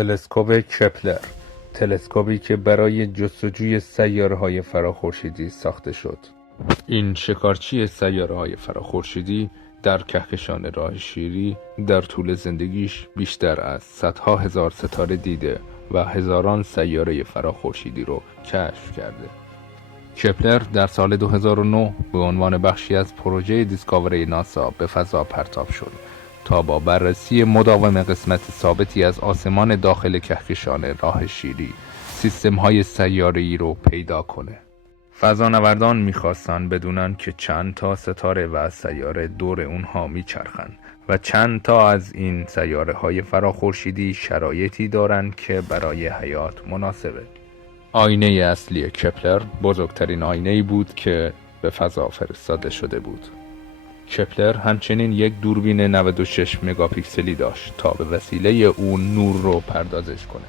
تلسکوپ کپلر، تلسکوپی که برای جستجوی سیاره‌های فراخورشیدی ساخته شد. این شکارچی سیاره‌های فراخورشیدی در کهکشان راه شیری در طول زندگیش بیشتر از صدها هزار ستاره دیده و هزاران سیاره فراخورشیدی رو کشف کرده. کپلر در سال 2009 به عنوان بخشی از پروژه دیسکاوری ناسا به فضا پرتاب شد تا با بررسی مداوم قسمت ثابتی از آسمان داخل کهکشان راه شیری سیستم‌های سیاره‌ای رو پیدا کنه. فضانوردان می‌خواستن بدونن که چند تا ستاره و سیاره دور اونها میچرخن و چند تا از این سیاره‌های فراخورشیدی شرایطی دارن که برای حیات مناسبه. آینه اصلی کپلر بزرگترین آینه‌ای بود که به فضا فرستاده شده بود. کپلر همچنین یک دوربین 96 مگاپیکسلی داشت تا به وسیله اون نور رو پردازش کنه.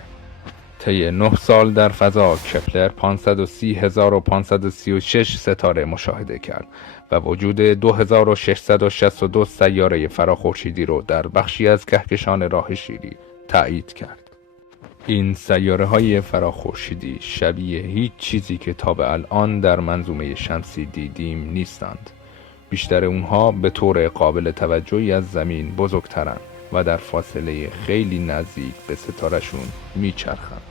طی 9 سال در فضا کپلر 530,536 ستاره مشاهده کرد و وجود 2662 سیاره فراخورشیدی رو در بخشی از کهکشان راه شیری تایید کرد. این سیاره‌های فراخورشیدی شبیه هیچ چیزی که تا به الان در منظومه شمسی دیدیم نیستند. بیشتر اونها به طور قابل توجهی از زمین بزرگترن و در فاصله خیلی نزدیک به ستاره‌شون میچرخند،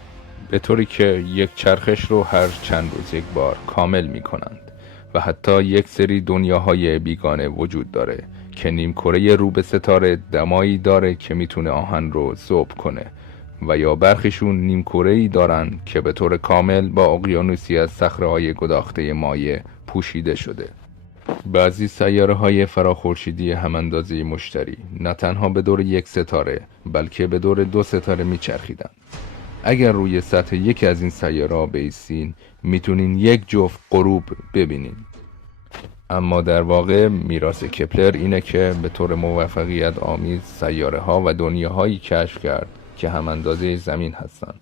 به طوری که یک چرخش رو هر چند روز یک بار کامل میکنند و حتی یک سری دنیاهای بیگانه وجود داره که نیمکره رو به ستاره دمایی داره که میتونه آهن رو ذوب کنه و یا برخیشون نیمکره‌ای دارن که به طور کامل با اقیانوسی از صخره‌های گداخته مایع پوشیده شده. بعضی سیاره‌های فراخورشیدی هم‌اندازه مشتری نه تنها به دور یک ستاره بلکه به دور 2 ستاره میچرخیدن. اگر روی سطح یکی از این سیاره‌ها بایستین میتونین یک جفت غروب ببینین. اما در واقع میراث کپلر اینه که به طور موفقیت آمیز سیاره‌ها و دنیاهایی کشف کرد که هم اندازه زمین هستن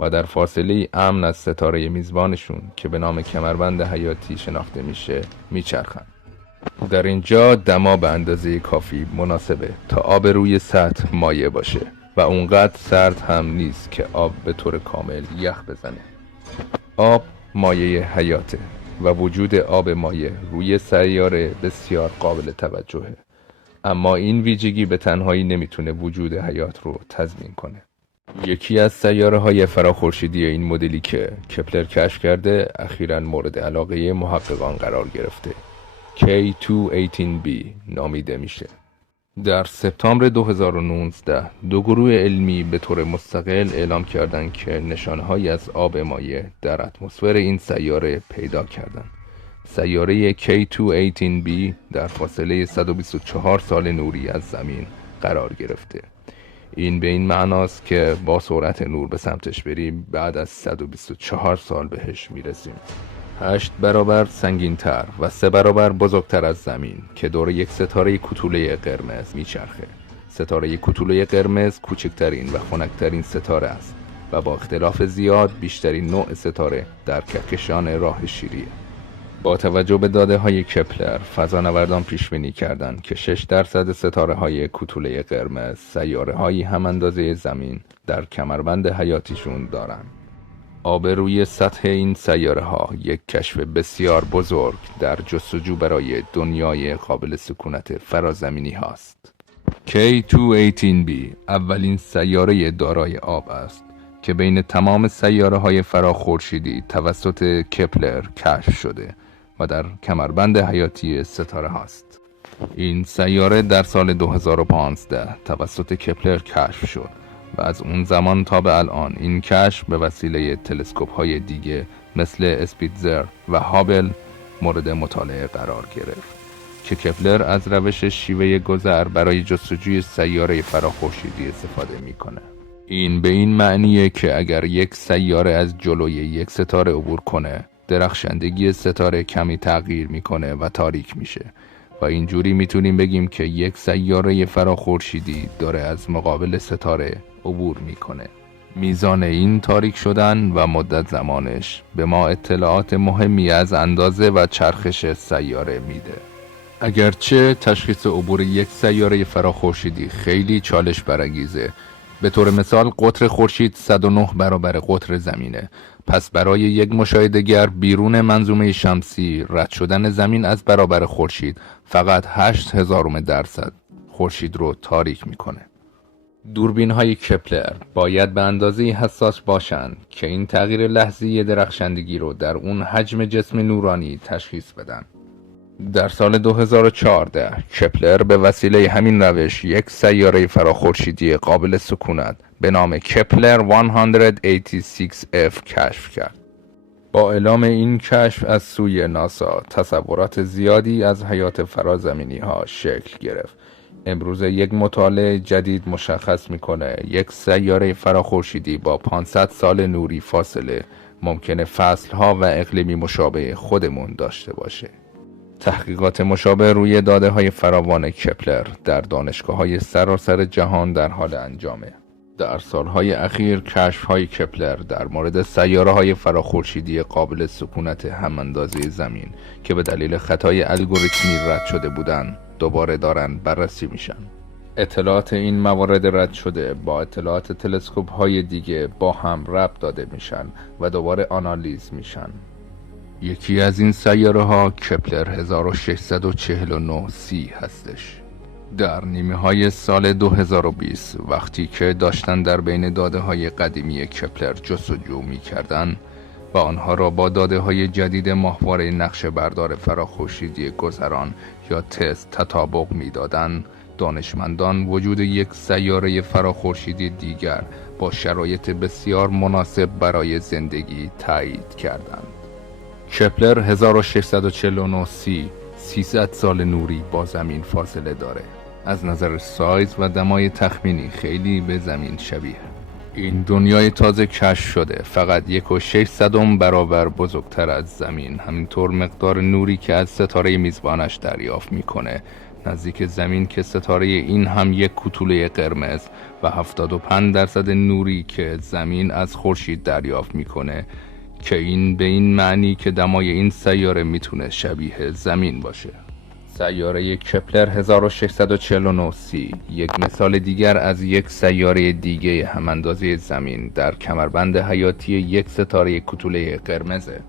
و در فاصله امن از ستاره میزبانشون که به نام کمربند حیاتی شناخته میشه میچرخن. در اینجا دما به اندازه کافی مناسبه تا آب روی سطح مایع باشه و اونقدر سرد هم نیست که آب به طور کامل یخ بزنه. آب مایع حیاته و وجود آب مایع روی سیاره بسیار قابل توجهه، اما این ویژگی به تنهایی نمیتونه وجود حیات رو تضمین کنه. یکی از سیاره‌های فراخورشیدی این مدلی که کپلر کشف کرده اخیراً مورد علاقه محققان قرار گرفته. K2-18b نامیده میشه. در سپتامبر 2019 دو گروه علمی به طور مستقل اعلام کردند که نشانه‌هایی از آب مایع در اتمسفر این سیاره پیدا کردند. سیاره K2-18b در فاصله 124 سال نوری از زمین قرار گرفته. این به این معناست که با سرعت نور به سمتش بریم بعد از 124 سال بهش میرسیم. 8 برابر سنگین‌تر و 3 برابر بزرگتر از زمین که دور یک ستاره کوتوله قرمز میچرخه. ستاره کوتوله قرمز کوچکترین و خنک‌ترین ستاره است و با اختلاف زیاد بیشترین نوع ستاره در کهکشان راه شیریه. با توجه به داده‌های کپلر، فضانوردان پیش‌بینی کردند که 6% ستاره‌های کوتوله قرمز سیاره‌هایی هم اندازه زمین در کمربند حیاتیشون دارند. آب روی سطح این سیاره‌ها یک کشف بسیار بزرگ در جستجو برای دنیای قابل سکونت فرازمینی هاست. K2-18b اولین سیاره دارای آب است که بین تمام سیاره‌های فراخورشیدی توسط کپلر کشف شده و در کمربند حیاتی ستاره هاست. این سیاره در سال 2015 توسط کپلر کشف شد و از اون زمان تا به الان این کشف به وسیله تلسکوپ‌های دیگه مثل اسپیتزر و هابل مورد مطالعه قرار گرفت که کپلر از روش شیوه گذر برای جستجوی سیاره فراخورشیدی استفاده میکنه. این به این معنیه که اگر یک سیاره از جلوی یک ستاره عبور کنه، درخشندگی ستاره کمی تغییر میکنه و تاریک میشه و اینجوری میتونیم بگیم که یک سیاره فراخورشیدی داره از مقابل ستاره عبور میکنه. میزان این تاریک شدن و مدت زمانش به ما اطلاعات مهمی از اندازه و چرخش سیاره میده. اگرچه تشخیص عبور یک سیاره فراخورشیدی خیلی چالش برانگیزه، به طور مثال قطر خورشید 109 برابر قطر زمینه. پس برای یک مشاهده‌گر بیرون منظومه شمسی رد شدن زمین از برابر خورشید فقط 0.08% خورشید رو تاریک میکنه. دوربین‌های کپلر باید به اندازه‌ای حساس باشند که این تغییر لحظی درخشندگی رو در اون حجم جسم نورانی تشخیص بدن. در سال 2014 کپلر به وسیله همین روش یک سیاره فراخورشیدی قابل سکونت به نام کپلر 186F کشف کرد. با اعلام این کشف از سوی ناسا تصورات زیادی از حیات فرازمینی ها شکل گرفت. امروز یک مطالعه جدید مشخص میکنه یک سیاره فراخورشیدی با 500 سال نوری فاصله ممکنه فصلها و اقلیمی مشابه خودمون داشته باشه. تحقیقات مشابه روی داده‌های فراوان کپلر در دانشگاه‌های سراسر جهان در حال انجامه. در سالهای اخیر کشف‌های کپلر در مورد سیاره‌های فراخورشیدی قابل سکونت هم‌اندازه زمین که به دلیل خطای الگوریتمی رد شده بودن دوباره دارن بررسی میشن. اطلاعات این موارد رد شده با اطلاعات تلسکوپ‌های دیگه با هم ربط داده میشن و دوباره آنالیز میشن. یکی از این سیاره ها کپلر 1649c هستش. در نیمه های سال 2020 وقتی که داشتن در بین داده های قدیمی کپلر جستجو می کردن و آنها را با داده های جدید ماهواره نقشه بردار فراخورشیدی گذران یا تست تطابق می دادن، دانشمندان وجود یک سیاره فراخورشیدی دیگر با شرایط بسیار مناسب برای زندگی تایید کردند. کپلر 1649c 300 سال نوری با زمین فاصله داره. از نظر سایز و دمای تخمینی خیلی به زمین شبیه. این دنیای تازه کشف شده فقط 1.6 برابر بزرگتر از زمین. همینطور مقدار نوری که از ستاره میزبانش دریافت میکنه نزدیک زمین که ستاره این هم یک کوتوله قرمز و 75% نوری که زمین از خورشید دریافت میکنه که این به این معنی که دمای این سیاره میتونه شبیه زمین باشه. سیاره کپلر 1649c یک مثال دیگر از یک سیاره دیگه هم‌اندازه زمین در کمربند حیاتی یک ستاره کوتوله قرمزه.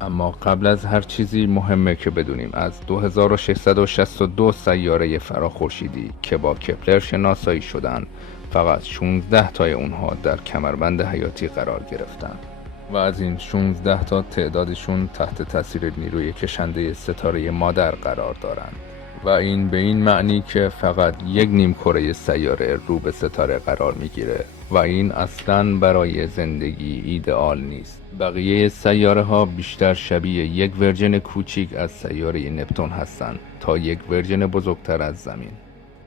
اما قبل از هر چیزی مهمه که بدونیم از 2662 سیاره فراخورشیدی که با کپلر شناسایی شدن فقط 16 تای اونها در کمربند حیاتی قرار گرفتن و از این 16 تا تعدادشون تحت تاثیر نیروی کشنده ستاره مادر قرار دارند و این به این معنی که فقط یک نیمکره سیاره رو به ستاره قرار میگیره و این اصلاً برای زندگی ایدئال نیست. بقیه سیاره ها بیشتر شبیه یک ورژن کوچیک از سیاره نپتون هستند تا یک ورژن بزرگتر از زمین.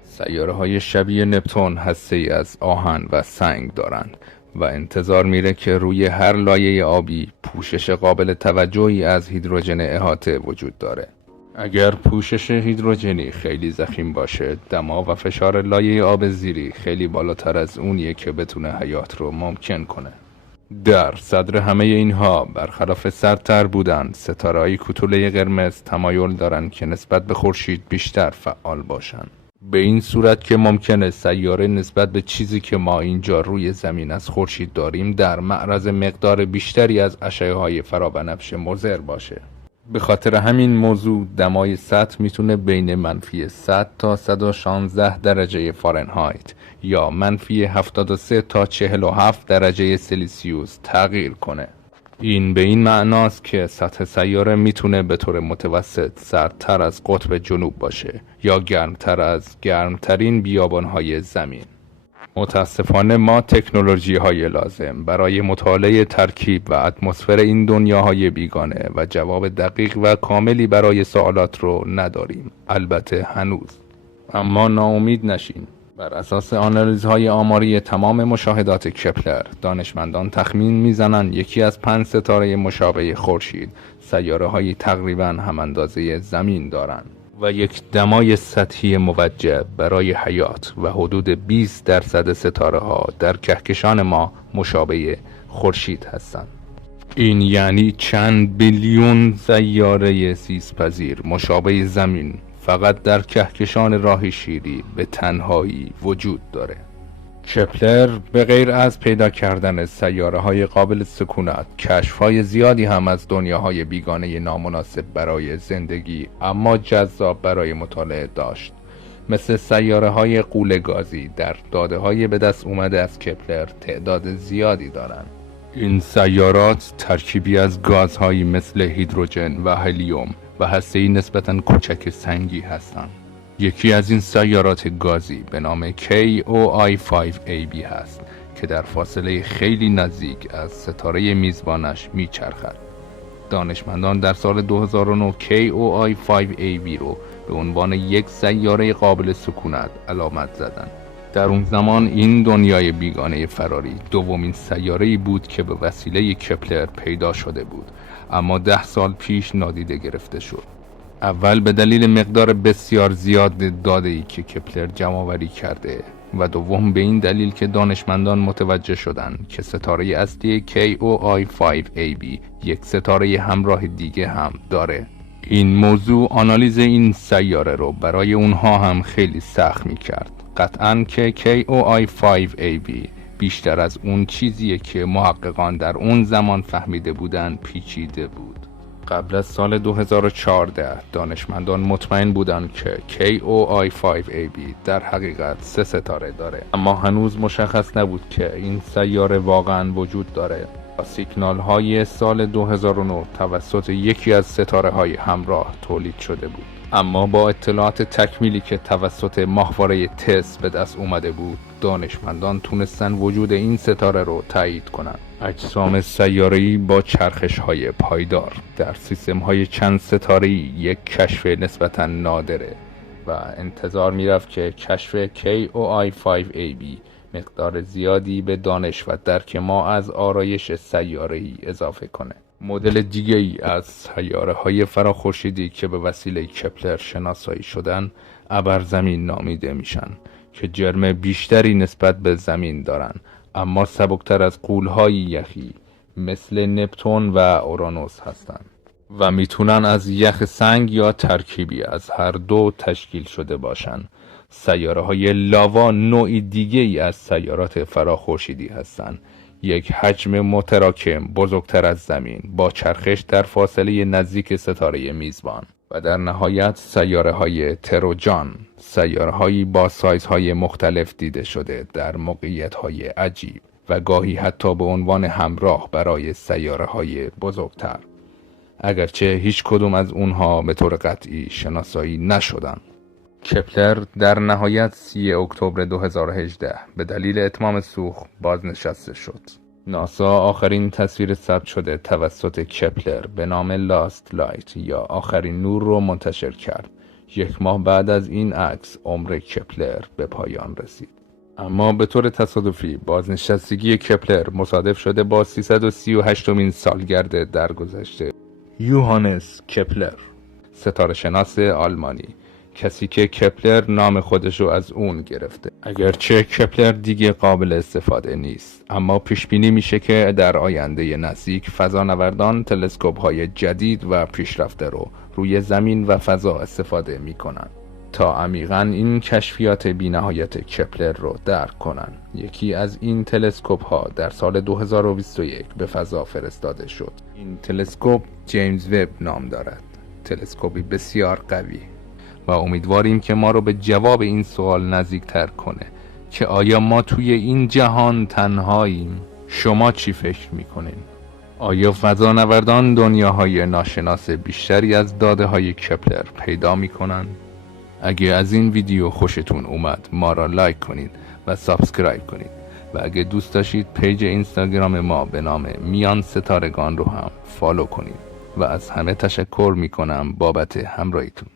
سیاره های شبیه نپتون هسته‌ای از آهن و سنگ دارند و انتظار میره که روی هر لایه آبی پوشش قابل توجهی از هیدروژن احاطه وجود داره. اگر پوشش هیدروژنی خیلی ضخیم باشه، دما و فشار لایه آب زیری خیلی بالاتر از اونیه که بتونه حیات رو ممکن کنه. در صدر همه اینها برخلاف سردتر بودن، ستاره‌های کوتوله قرمز تمایل دارن که نسبت به خورشید بیشتر فعال باشن. به این صورت که ممکنه سیاره نسبت به چیزی که ما اینجا روی زمین از خورشید داریم در معرض مقدار بیشتری از اشعه‌های فرابنفش مضر باشه. به خاطر همین موضوع دمای سطح میتونه بین منفی 100 تا 116 درجه فارنهایت یا منفی 73 تا 47 درجه سلسیوس تغییر کنه. این به این معناست که سطح سیاره میتونه به طور متوسط سردتر از قطب جنوب باشه یا گرمتر از گرمترین بیابان‌های زمین. متاسفانه ما تکنولوژی های لازم برای مطالعه ترکیب و اتمسفر این دنیاهای بیگانه و جواب دقیق و کاملی برای سوالات رو نداریم، البته هنوز. اما ناامید نشین. بر اساس آنالیزهای آماری تمام مشاهدات کپلر، دانشمندان تخمین میزنن یکی از 5 ستاره مشابه خورشید سیاره‌های تقریباً هم‌اندازه زمین دارند و یک دمای سطحی موجه برای حیات و حدود 20% ستاره ها در کهکشان ما مشابه خورشید هستند. این یعنی چند بیلیون سیاره زیست‌پذیر مشابه زمین فقط در کهکشان راه شیری به تنهایی وجود داره. کپلر به غیر از پیدا کردن سیاره‌های قابل سکونت، کشف‌های زیادی هم از دنیاهای بیگانه نامناسب برای زندگی اما جذاب برای مطالعه داشت، مثل سیاره‌های غول گازی. در داده‌های به دست اومده از کپلر تعداد زیادی دارند. این سیارات ترکیبی از گازهایی مثل هیدروژن و هلیوم و هسته‌ای نسبتاً کوچک سنگی هستند. یکی از این سیارات گازی به نام KOI-5AB هست که در فاصله خیلی نزدیک از ستاره میزبانش میچرخد. دانشمندان در سال 2009 KOI-5AB رو به عنوان یک سیاره قابل سکونت علامت زدند. در اون زمان این دنیای بیگانه فراری دومین سیاره‌ای بود که به وسیله کپلر پیدا شده بود، اما 10 سال پیش نادیده گرفته شد. اول به دلیل مقدار بسیار زیاد داده‌ای که کپلر جمع‌آوری کرده و دوم به این دلیل که دانشمندان متوجه شدند که ستاره اصلی KOI-5AB یک ستاره همراه دیگه هم داره. این موضوع آنالیز این سیاره رو برای اونها هم خیلی سخت می‌کرد. قطعاً که KOI-5AB بیشتر از اون چیزیه که محققان در اون زمان فهمیده بودن پیچیده بود. قبل از سال 2014 دانشمندان مطمئن بودند که KOI-5AB در حقیقت 3 ستاره داره، اما هنوز مشخص نبود که این سیاره واقعاً وجود داره. سیگنال های سال 2009 توسط یکی از ستاره های همراه تولید شده بود، اما با اطلاعات تکمیلی که توسط ماهواره تس به دست اومده بود، دانشمندان تونستن وجود این ستاره رو تایید کنند. اجسام سیاره‌ای با چرخش‌های پایدار در سیستم‌های چند ستاره‌ای یک کشف نسبتاً نادره و انتظار می‌رفت که کشف KOI-5AB مقدار زیادی به دانش و درک ما از آرایش سیاره‌ای اضافه کنه. مدل دیگه‌ای از سیاره‌های فراخورشیدی که به وسیله کپلر شناسایی شدن ابرزمین نامیده میشن که جرم بیشتری نسبت به زمین دارن، اما سبکتر از غول‌های یخی مثل نپتون و اورانوس هستند و میتونن از یخ سنگ یا ترکیبی از هر دو تشکیل شده باشن. سیاره‌های لاوا نوعی دیگه‌ای از سیارات فراخورشیدی هستند، یک حجم متراکم بزرگتر از زمین با چرخش در فاصله نزدیک ستاره میزبان. و در نهایت سیاره‌های تروجان، سیاره‌هایی با سایزهای مختلف دیده شده در موقعیت‌های عجیب و گاهی حتی به عنوان همراه برای سیاره‌های بزرگتر، اگرچه هیچ کدوم از اونها به طور قطعی شناسایی نشدند. کپلر در نهایت 3 اکتبر 2018 به دلیل اتمام سوخت بازنشسته شد. ناسا آخرین تصویر ثبت شده توسط کپلر به نام لاست لایت یا آخرین نور رو منتشر کرد. 1 ماه بعد از این عکس عمر کپلر به پایان رسید. اما به طور تصادفی بازنشستگی کپلر مصادف شده با 338مین سالگرد درگذشته یوهانس کپلر، ستاره شناس آلمانی، کسی که کپلر نام خودش رو از اون گرفته. اگرچه کپلر دیگه قابل استفاده نیست، اما پیش بینی میشه که در آینده نزدیک فضانوردان تلسکوپ‌های جدید و پیشرفته رو روی زمین و فضا استفاده میکنن تا عمیقاً این کشفیات بی‌نهایت کپلر رو درک کنن. یکی از این تلسکوپ‌ها در سال 2021 به فضا فرستاده شد. این تلسکوپ جیمز وب نام دارد. تلسکوپی بسیار قوی و امیدواریم که ما رو به جواب این سوال نزدیکتر کنه که آیا ما توی این جهان تنهاییم؟ شما چی فکر میکنین؟ آیا فضانوردان دنیاهای ناشناس بیشتری از داده های کپلر پیدا میکنن؟ اگه از این ویدیو خوشتون اومد ما را لایک کنید و سابسکرایب کنید و اگه دوست داشتید پیج اینستاگرام ما به نام میان ستارگان رو هم فالو کنید و از همه تشکر میکنم بابت همراهیتون.